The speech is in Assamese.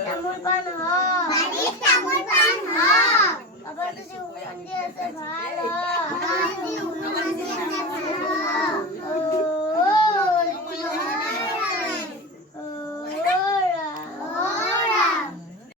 তামোল পাণ হওক বাৰীত তামোল পাণ হওক বাবা যদি উমন্দি আছে ভাল হওক বাবা যদি উমন্দি আছে ভাল হওক